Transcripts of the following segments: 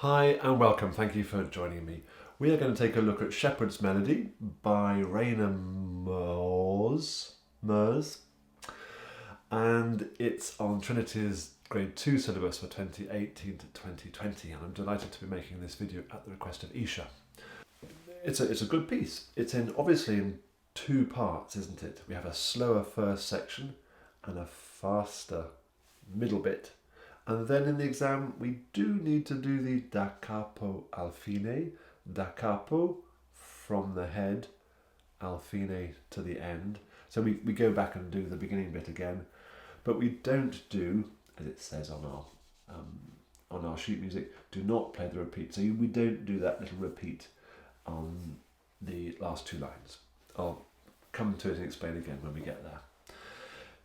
Hi and welcome, thank you for joining me. We are going to take a look at Shepherd's Melody by Rainer Mohrs, and it's on Trinity's Grade 2 syllabus for 2018 to 2020, and I'm delighted to be making this video at the request of Isha. It's a good piece. It's obviously in two parts, isn't it? We have a slower first section and a faster middle bit. And then in the exam, we do need to do the da capo al fine, da capo from the head, al fine to the end. So we go back and do the beginning bit again, but we don't do, as it says on our sheet music, do not play the repeat. So we don't do that little repeat on the last two lines. I'll come to it and explain again when we get there.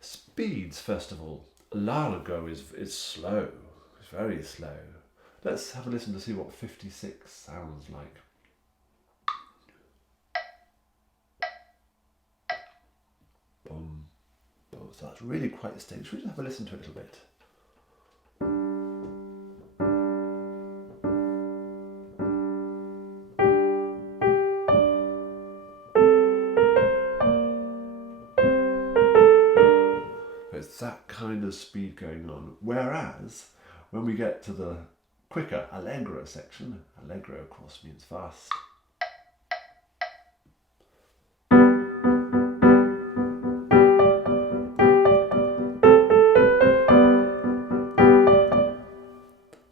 Speeds, first of all. Largo is slow, it's very slow. Let's have a listen to see what 56 sounds like. Boom, boom. So that's really quite steady. Should we just have a listen to it a little bit? It's that kind of speed going on. Whereas when we get to the quicker allegro section, allegro of course means fast.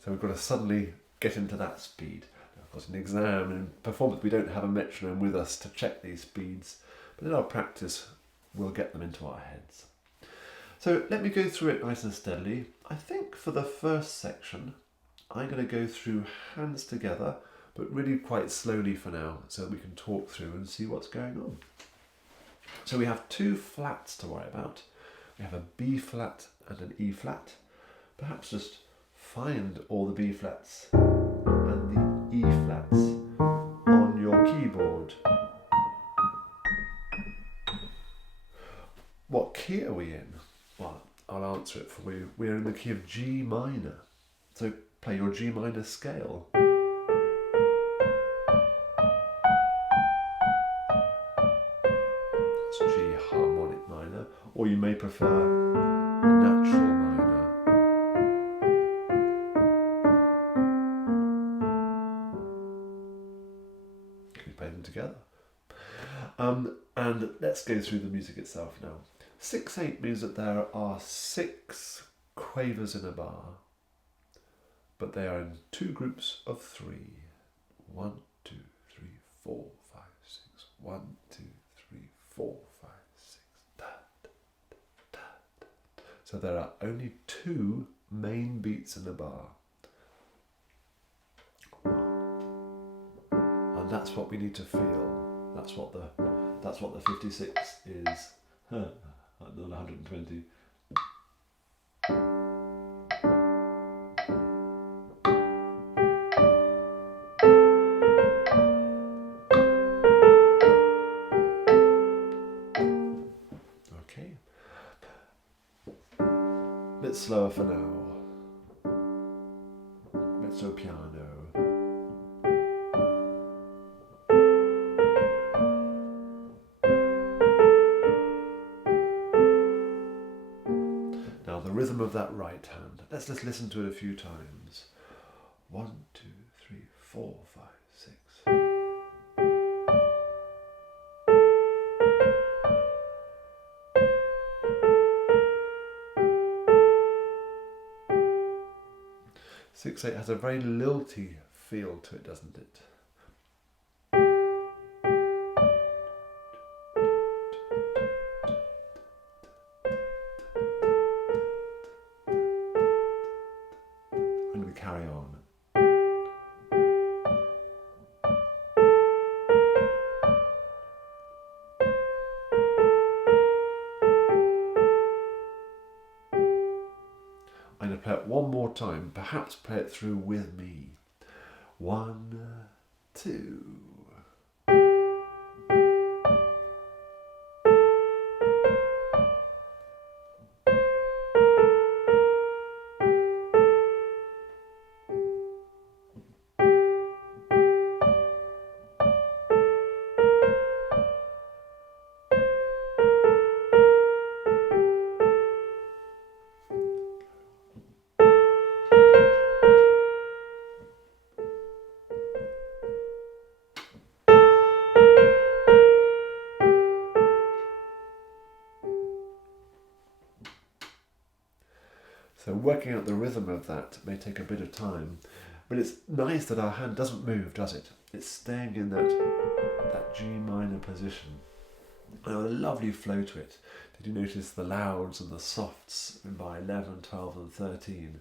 So we've got to suddenly get into that speed. Now, of course, in exam and performance we don't have a metronome with us to check these speeds, but in our practice we'll get them into our heads. So let me go through it nice and steadily. I think for the first section, I'm going to go through hands together, but really quite slowly for now, so we can talk through and see what's going on. So we have two flats to worry about. We have a B flat and an E flat. Perhaps just find all the B flats and the E flats on your keyboard. What key are we in? Well, I'll answer it for you. We're in the key of G minor. So play your G minor scale. That's G harmonic minor, or you may prefer a natural minor. Can we play them together? And let's go through the music itself now. 6/8 means that there are 6 quavers in a bar, but they are in two groups of 3. 1, 2, 3, 4, 5, 6. 1, 2, 3, 4, 5, 6. Da, da, da, da. So there are only 2 main beats in the bar. And that's what we need to feel. That's what the 56 is. Not 120. Okay. Bit slower for now. Mezzo piano. The rhythm of that right hand. Let's just listen to it a few times. 1, 2, 3, 4, 5, 6. Six eight has a very lilty feel to it, doesn't it? I'm going to carry on. I'm going to play it one more time, perhaps play it through with me. 1, 2. 1, working out the rhythm of that may take a bit of time, but it's nice that our hand doesn't move, does it? It's staying in that G minor position. And a lovely flow to it. Did you notice the louds and the softs in bar 11, 12 and 13?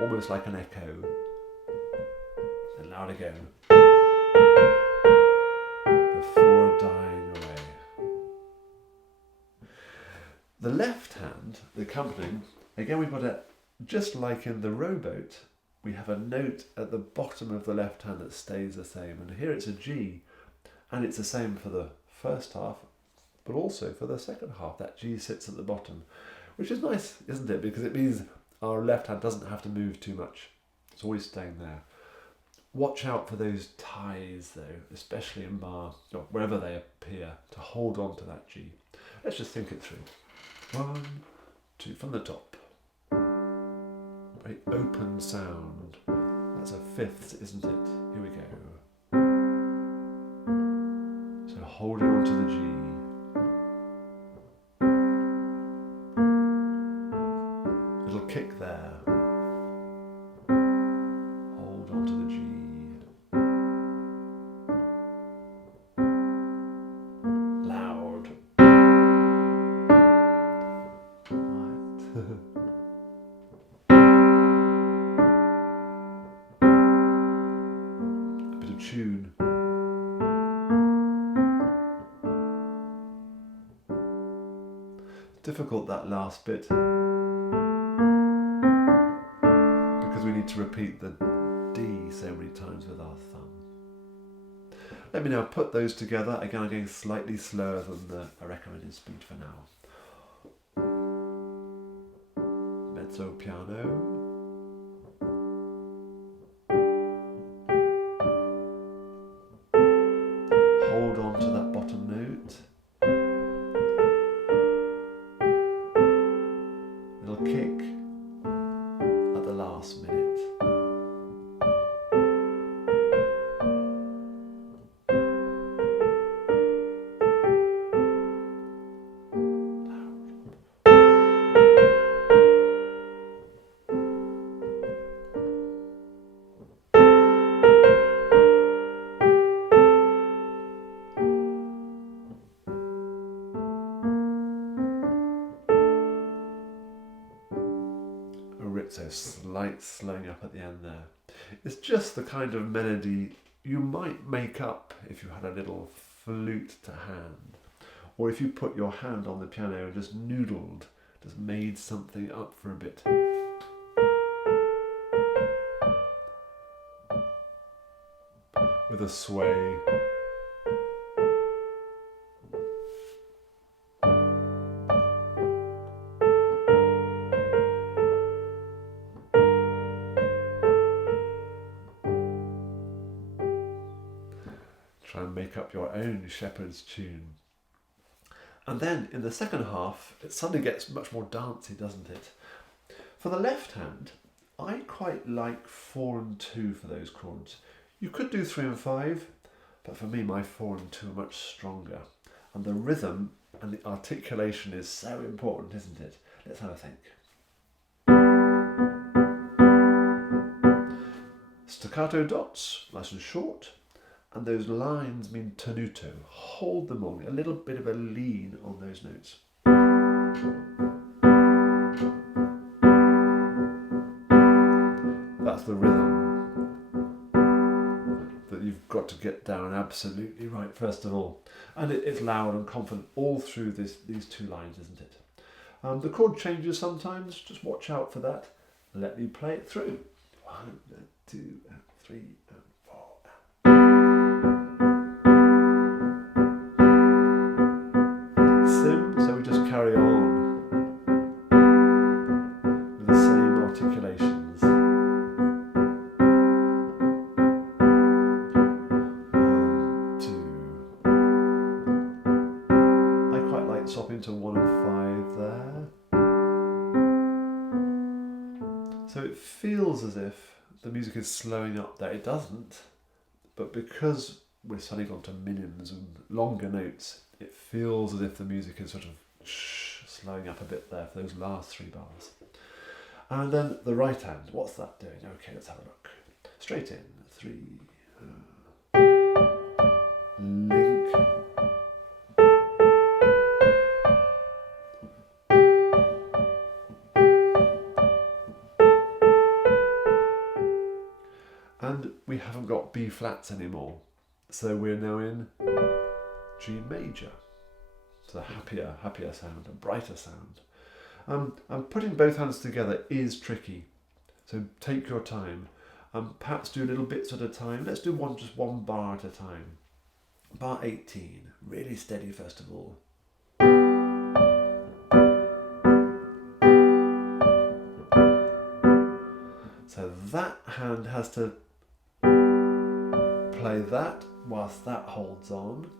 Almost like an echo. And loud again. Before dying away. The left hand, the accompanying, again we've got a, just like in the rowboat, we have a note at the bottom of the left hand that stays the same. And here it's a G, and it's the same for the first half, but also for the second half. That G sits at the bottom, which is nice, isn't it? Because it means our left hand doesn't have to move too much. It's always staying there. Watch out for those ties though, especially in bar, or wherever they appear, to hold on to that G. Let's just think it through. 1, 2, from the top. Very open sound. That's a fifth, isn't it? Here we go. So holding on to the G. Little kick there. Hold on to the G. Loud. Quiet. A bit of tune. Difficult, that last bit, because we need to repeat the D so many times with our thumb. Let me now put those together. Again, I'm going slightly slower than the recommended speed for now. Mezzo piano. Hold on to that bottom note. Kick at the last minute. So slight slowing up at the end there. It's just the kind of melody you might make up if you had a little flute to hand, or if you put your hand on the piano and just noodled, just made something up for a bit. With a sway. Try and make up your own shepherd's tune. And then in the second half, it suddenly gets much more dancey, doesn't it? For the left hand, I quite like 4 and 2 for those chords. You could do 3 and 5, but for me, my 4 and 2 are much stronger. And the rhythm and the articulation is so important, isn't it? Let's have a think. Staccato dots, nice and short. And those lines mean tenuto. Hold them on, a little bit of a lean on those notes. That's the rhythm that you've got to get down absolutely right first of all. And it's loud and confident all through these 2 lines, isn't it? The chord changes sometimes, just watch out for that. Let me play it through. 1, 2, 3, and 4. So we just carry on with the same articulations. 1, 2. I quite like swapping to 1 and 5 there. So it feels as if the music is slowing up there. It doesn't, but because we're suddenly gone to minims and longer notes, it feels as if the music is sort of slowing up a bit there for those last 3 bars. And then the right hand, what's that doing? Okay, let's have a look. Straight in, 3, link, and we haven't got B flats anymore, so we're now in G major. So a happier sound, a brighter sound. And putting both hands together is tricky, so take your time. Perhaps do little bits at a time. Let's do just one bar at a time. Bar 18, really steady first of all. So that hand has to play that whilst that holds on.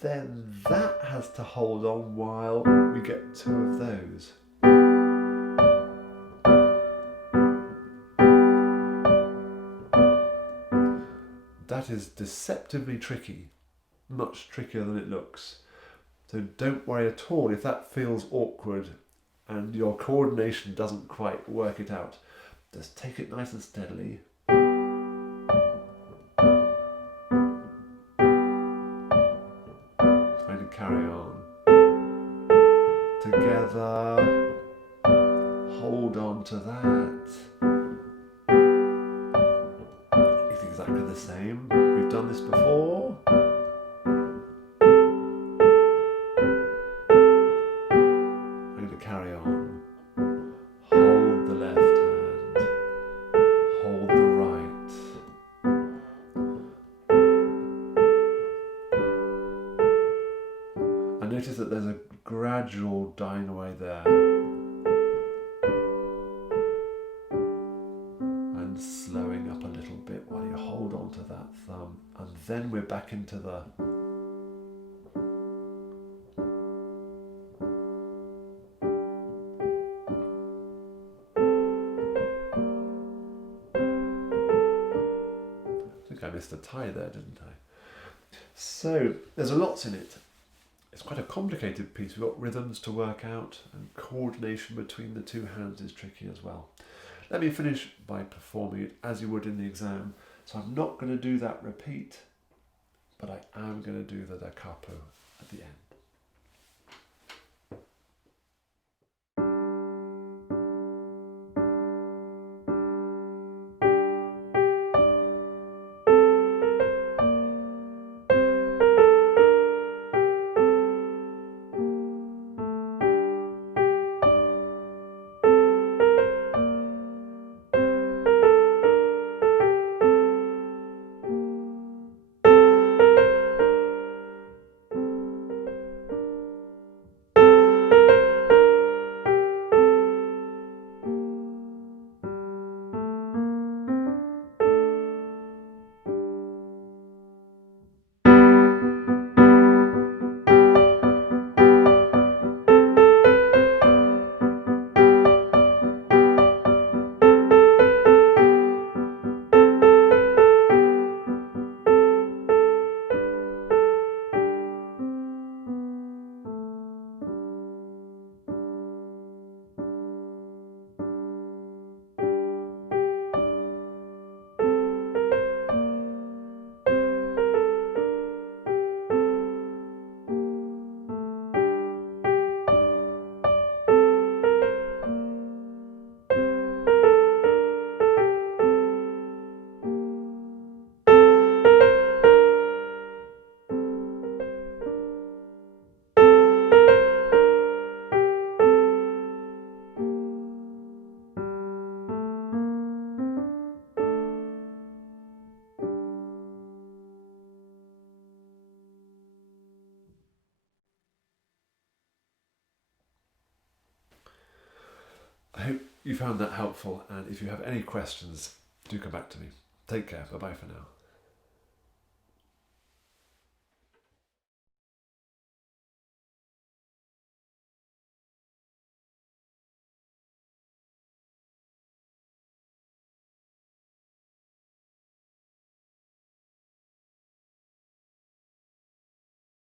Then that has to hold on while we get 2 of those. That is deceptively tricky, much trickier than it looks. So don't worry at all if that feels awkward and your coordination doesn't quite work it out. Just take it nice and steadily. Trying to carry on. Together. Hold on to that. It's exactly the same. We've done this before. I'm going to carry on. Hold the left hand. Hold the right. And notice that there's a gradual dying away there. And slowing up a little bit while you hold on to that thumb. And then we're back into the I missed a tie there, didn't I? So there's a lot in it. It's quite a complicated piece. We've got rhythms to work out, and coordination between the 2 hands is tricky as well. Let me finish by performing it as you would in the exam. So I'm not going to do that repeat, but I am going to do the da capo at the end. I hope you found that helpful, and if you have any questions, do come back to me. Take care. Bye-bye for now.